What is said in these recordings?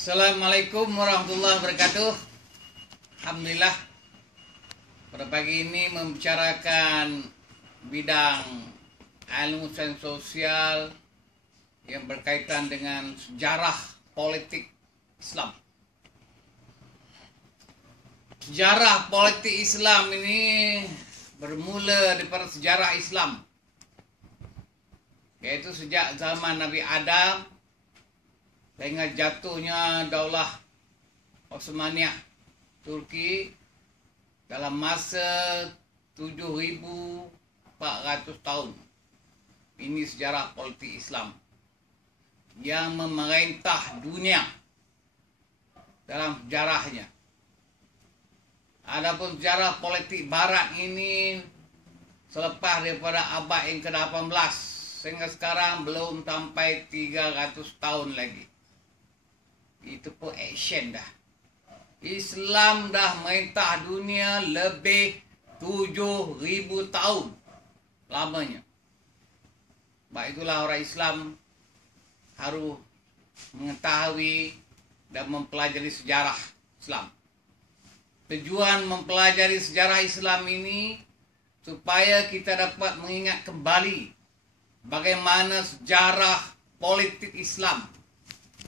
Assalamualaikum warahmatullahi wabarakatuh. Alhamdulillah, pada pagi ini membicarakan bidang ilmu sains sosial yang berkaitan dengan sejarah politik Islam. Sejarah politik Islam ini bermula daripada sejarah Islam, yaitu sejak zaman Nabi Adam sehingga jatuhnya Daulah Osmaniyah Turki dalam masa 7.400 tahun. Ini sejarah politik Islam yang memerintah dunia dalam sejarahnya. Adapun sejarah politik Barat ini selepas daripada abad yang ke-18 sehingga sekarang belum sampai 300 tahun lagi. Itu pun action dah. Islam dah merintah dunia lebih 7.000 tahun lamanya. Sebab itulah orang Islam harus mengetahui dan mempelajari sejarah Islam. Tujuan mempelajari sejarah Islam ini supaya kita dapat mengingat kembali bagaimana sejarah politik Islam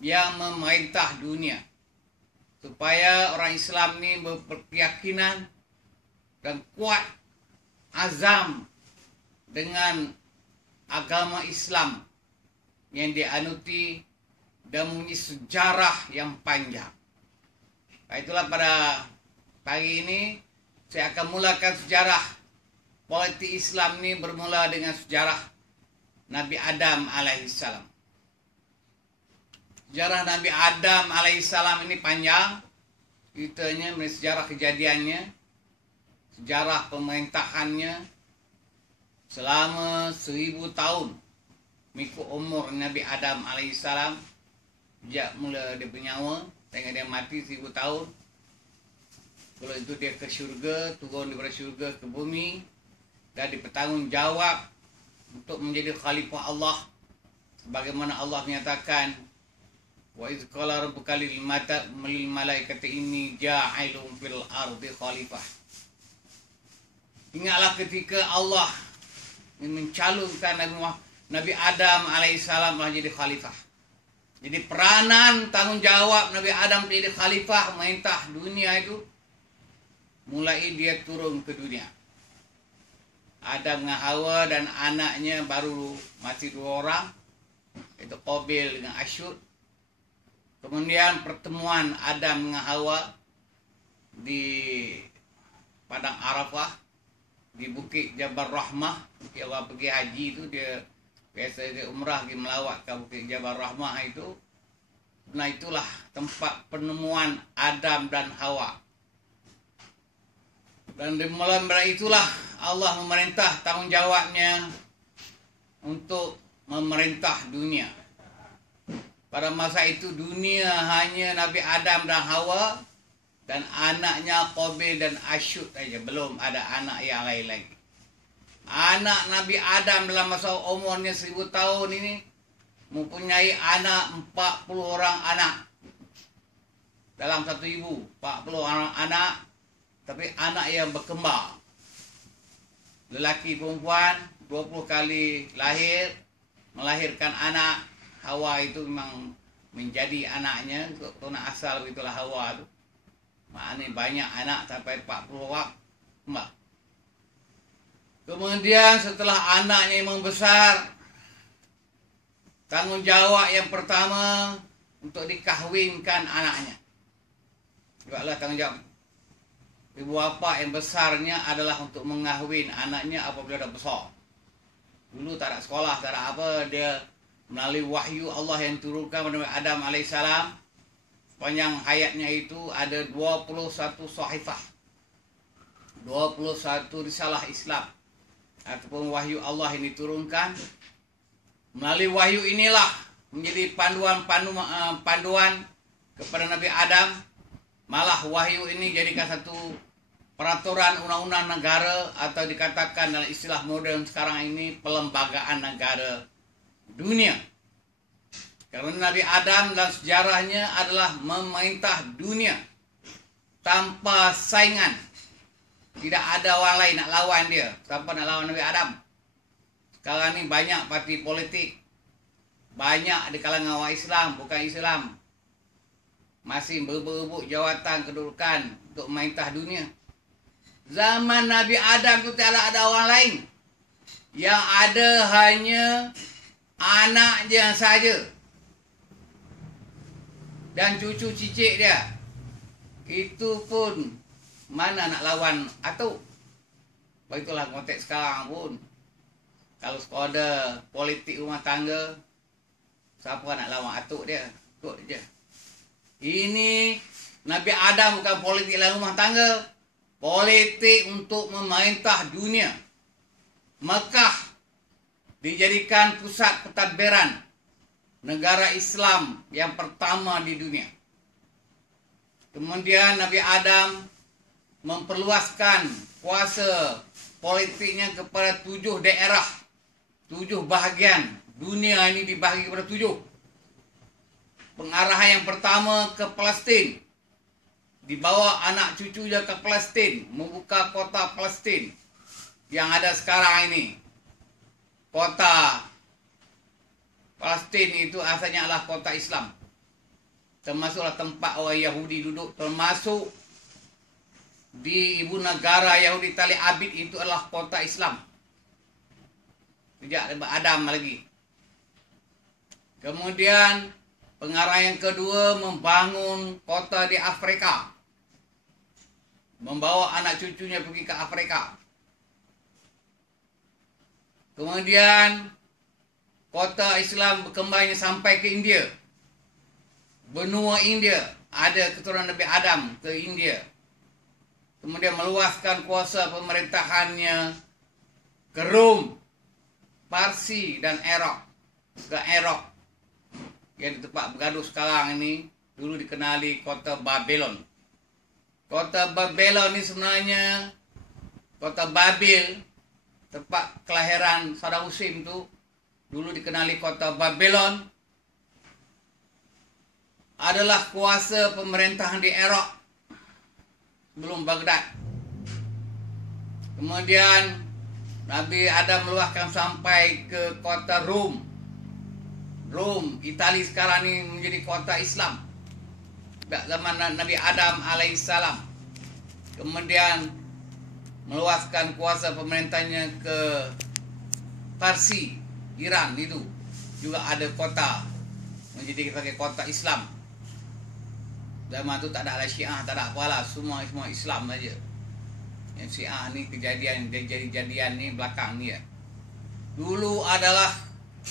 yang memerintah dunia, supaya orang Islam ni berkeyakinan dan kuat azam dengan agama Islam yang dianuti dan mempunyai sejarah yang panjang. Itulah pada pagi ini saya akan mulakan sejarah politik Islam ni bermula dengan sejarah Nabi Adam alaihissalam. Sejarah Nabi Adam alaihissalam ini panjang. Ceritanya sejarah kejadiannya, sejarah pemerintahannya selama 1000 tahun mengikut umur Nabi Adam alaihissalam. Sejak mula dia bernyawa sehingga dia mati 1000 tahun. Kalau itu dia ke syurga, turun daripada syurga ke bumi dan dipertanggungjawab untuk menjadi khalifah Allah, sebagaimana Allah menyatakan, wa iz qala rabbuka lil malaikati inni ja'ilun fil ardi khalifah. Ingatlah ketika Allah mencalonkan Nabi Adam alaihissalam menjadi khalifah. Jadi peranan tanggungjawab Nabi Adam menjadi khalifah merintah dunia itu mulai dia turun ke dunia. Adam dengan Hawa dan anaknya baru masih 2 orang, iaitu Qabil dengan Asyur. Kemudian pertemuan Adam dengan Hawa di Padang Arafah, di Bukit Jabal Rahmah. Bukit orang pergi haji itu, dia biasa ke umrah, pergi melawat ke Bukit Jabal Rahmah itu. Nah, itulah tempat penemuan Adam dan Hawa. Dan dimulai dari itulah Allah memerintah tanggungjawabnya untuk memerintah dunia. Pada masa itu dunia hanya Nabi Adam dan Hawa dan anaknya Qabil dan Asyud saja, belum ada anak yang lain lagi. Anak Nabi Adam dalam masa umurnya 1000 tahun ini mempunyai anak 40 orang anak. Dalam satu ibu 40 orang anak, tapi anak yang berkembar. Lelaki perempuan 20 kali lahir, melahirkan anak. Hawa itu memang menjadi anaknya, tunak asal itulah Hawa itu. Maknanya banyak anak sampai 40 orang. Kemudian setelah anaknya membesar, tanggungjawab yang pertama untuk dikahwinkan anaknya. Sebablah tanggungjawab ibu bapa yang besarnya adalah untuk mengahwin anaknya apabila dah besar. Dulu tak ada sekolah, tak ada apa, dia melalui wahyu Allah yang turunkan kepada Adam alaihissalam. Sepanjang hayatnya itu ada 21 sahifah, 21 risalah Islam ataupun wahyu Allah yang diturunkan. Melalui wahyu inilah menjadi panduan kepada Nabi Adam. Malah wahyu ini jadikan satu peraturan undang-undang negara, atau dikatakan dalam istilah modern sekarang ini pelembagaan negara dunia. Karena Nabi Adam dan sejarahnya adalah memerintah dunia tanpa saingan. Tidak ada orang lain nak lawan dia. Siapa nak lawan Nabi Adam? Sekarang ni banyak parti politik. Banyak di kalangan orang Islam, bukan Islam. Masih berebut jawatan kedudukan untuk memerintah dunia. Zaman Nabi Adam tu tiada ada orang lain. Yang ada hanya anaknya saja. Dan cucu cicit dia. Itu pun mana nak lawan atuk. Begitulah konteks sekarang pun. Kalau sekadar politik rumah tangga, siapa nak lawan atuk dia? Ikut je. Ini Nabi Adam bukan politik dalam rumah tangga. Politik untuk memerintah dunia. Mekah dijadikan pusat pentadbiran negara Islam yang pertama di dunia. Kemudian Nabi Adam memperluaskan kuasa politiknya kepada 7 daerah, 7 bahagian. Dunia ini dibahagi kepada 7. Pengarahan yang pertama ke Palestin. Dibawa anak cucunya ke Palestin, membuka kota Palestin yang ada sekarang ini. Kota Palestin itu asalnya adalah kota Islam. Termasuklah tempat orang Yahudi duduk, termasuk di ibu negara Yahudi Tel Aviv itu adalah kota Islam. Sejak Adam lagi. Kemudian pengarahan yang kedua membangun kota di Afrika. Membawa anak cucunya pergi ke Afrika. Kemudian kota Islam berkembangnya sampai ke India. Benua India. Ada keturunan Nabi Adam ke India. Kemudian meluaskan kuasa pemerintahannya ke Rom, Parsi dan Iraq. Ke Iraq. Yang di tempat bergaduh sekarang ini dulu dikenali kota Babylon. Kota Babylon ini sebenarnya kota Babil, tempat kelahiran Saddam Hussein tu, dulu dikenali kota Babylon, adalah kuasa pemerintahan di Iraq sebelum Baghdad. Kemudian Nabi Adam meluaskan sampai ke kota Rom. Rom, Itali sekarang ini menjadi kota Islam. Zaman Nabi Adam alaihissalam. Kemudian meluaskan kuasa pemerintahnya ke Parsi, Iran itu. Juga ada kota. Menjadi sebagai kota Islam. Zaman itu tak ada Syiah, tak ada apalah. Semua Islam saja. Yang Syiah ni kejadian ni belakang ni ya. Dulu adalah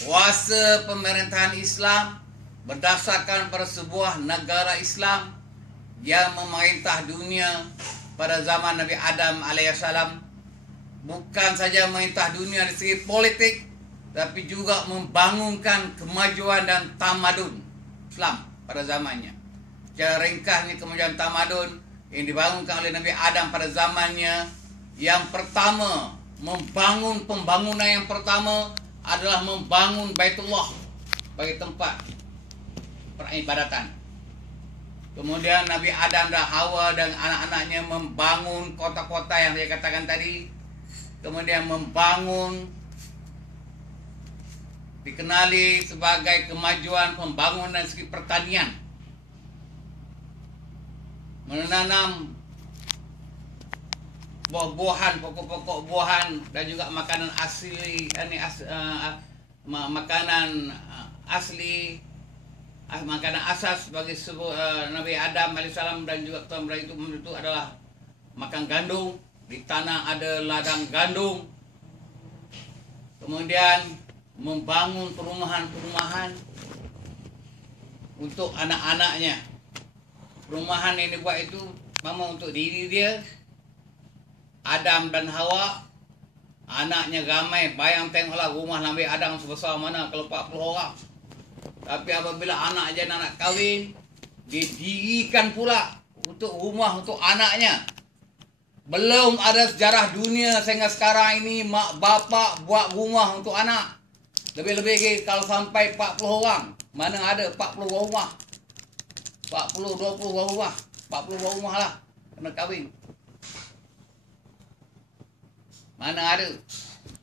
kuasa pemerintahan Islam berdasarkan pada sebuah negara Islam yang memerintah dunia pada zaman Nabi Adam alaihissalam. Bukan saja memerintah dunia dari segi politik, tapi juga membangunkan kemajuan dan tamadun Islam pada zamannya. Secara ringkasnya kemajuan tamadun yang dibangunkan oleh Nabi Adam pada zamannya, yang pertama, membangun pembangunan yang pertama adalah membangun Baitullah sebagai tempat peribadatan. Kemudian Nabi Adam dan Hawa dan anak-anaknya membangun kota-kota yang saya katakan tadi. Kemudian membangun, dikenali sebagai kemajuan pembangunan segi pertanian. Menanam buah-buahan, pokok-pokok buahan dan juga makanan asli, makanan asli, makanan asas bagi Nabi Adam alaihissalam dan juga Tuhan itu adalah makan gandum. Di tanah ada ladang gandum. Kemudian membangun perumahan-perumahan untuk anak-anaknya. Perumahan yang dibuat itu memang untuk diri dia, Adam dan Hawa. Anaknya ramai. Bayang tengoklah rumah Nabi Adam sebesar mana kalau 40 orang. Tapi apabila anak je nak kahwin, didirikan pula untuk rumah untuk anaknya. Belum ada sejarah dunia sehingga sekarang ini mak bapak buat rumah untuk anak. Lebih-lebih lagi kalau sampai 40 orang. Mana ada 40 rumah. 40, 20 rumah. 40 rumah lah. Kena kahwin. Mana ada.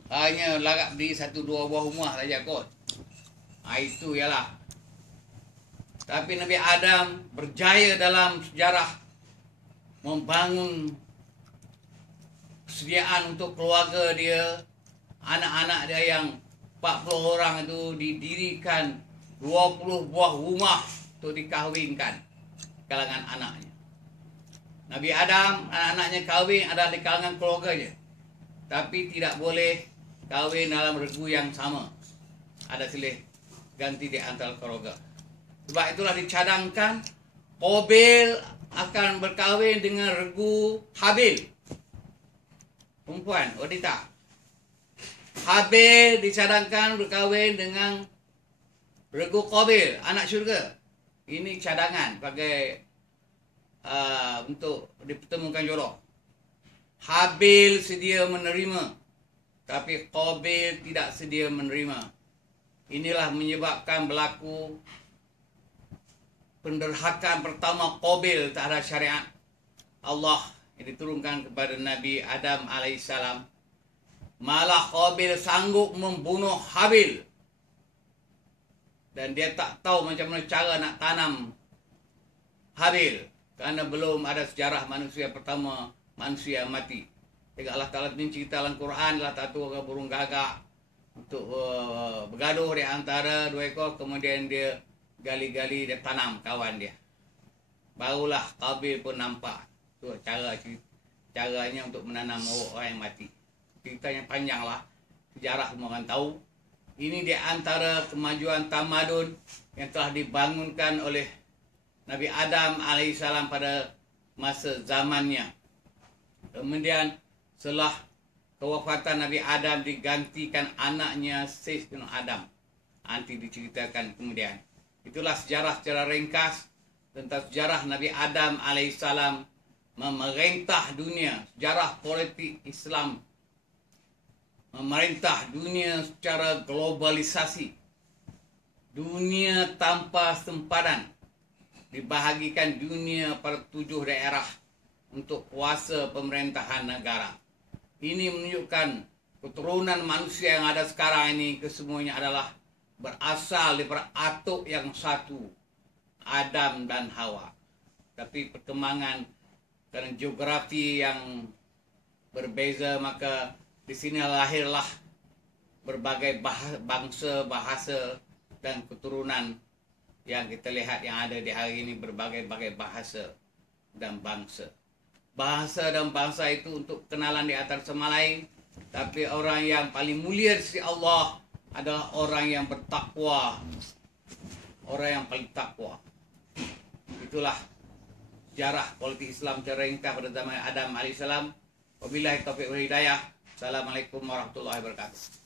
Hanya larap di 1-2 buah rumah saja kot. Itu ialah. Tapi Nabi Adam berjaya dalam sejarah membangun persediaan untuk keluarga dia, anak-anak dia yang 40 orang itu didirikan 20 buah rumah untuk dikahwinkan kalangan anaknya. Nabi Adam, anak-anaknya kahwin adalah di kalangan keluarganya. Tapi tidak boleh kahwin dalam regu yang sama. Ada silih ganti di antara keluarga. Sebab itulah dicadangkan Qabil akan berkahwin dengan regu Habil. Perempuan, wanita. Habil dicadangkan berkahwin dengan regu Qabil, anak syurga. Ini cadangan sebagai untuk dipertemukan jodoh. Habil sedia menerima, tapi Qabil tidak sedia menerima. Inilah menyebabkan berlaku penderhakaan pertama Qabil terhadap syariat Allah yang diturunkan kepada Nabi Adam alaihissalam. Malah Qabil sanggup membunuh Habil. Dan dia tak tahu macam mana cara nak tanam Habil. Kerana belum ada sejarah manusia pertama, manusia mati. Jadi Allah Ta'ala cerita dalam Quran, Allah Ta'ala ke burung gagak untuk bergaduh di antara dua ekor. Kemudian dia gali-gali, dia tanam kawan dia. Barulah Qabil pun nampak. Itu caranya untuk menanam orang yang mati. Cerita yang panjang lah. Sejarah semua orang tahu. Ini di antara kemajuan tamadun yang telah dibangunkan oleh Nabi Adam alaihissalam pada masa zamannya. Kemudian setelah kewafatan Nabi Adam digantikan anaknya Seth bin Adam. Nanti diceritakan kemudian. Itulah sejarah secara ringkas tentang sejarah Nabi Adam alaihissalam memerintah dunia, sejarah politik Islam memerintah dunia secara globalisasi. Dunia tanpa sempadan. Dibahagikan dunia pada 7 daerah untuk kuasa pemerintahan negara. Ini menunjukkan keturunan manusia yang ada sekarang ini kesemuanya adalah berasal daripada atuk yang satu, Adam dan Hawa. Tapi perkembangan kerana geografi yang berbeza, maka di sini lahirlah berbagai bangsa, bahasa dan keturunan yang kita lihat yang ada di hari ini, berbagai-bagai bahasa dan bangsa. Bahasa dan bangsa itu untuk kenalan di antara sama lain. Tapi orang yang paling mulia di sisi Allah adalah orang yang bertakwa. Orang yang paling takwa. Itulah sejarah politik Islam secara ringkas pada zaman Adam AS. Wabillahi taufiq wal hidayah. Assalamualaikum warahmatullahi wabarakatuh.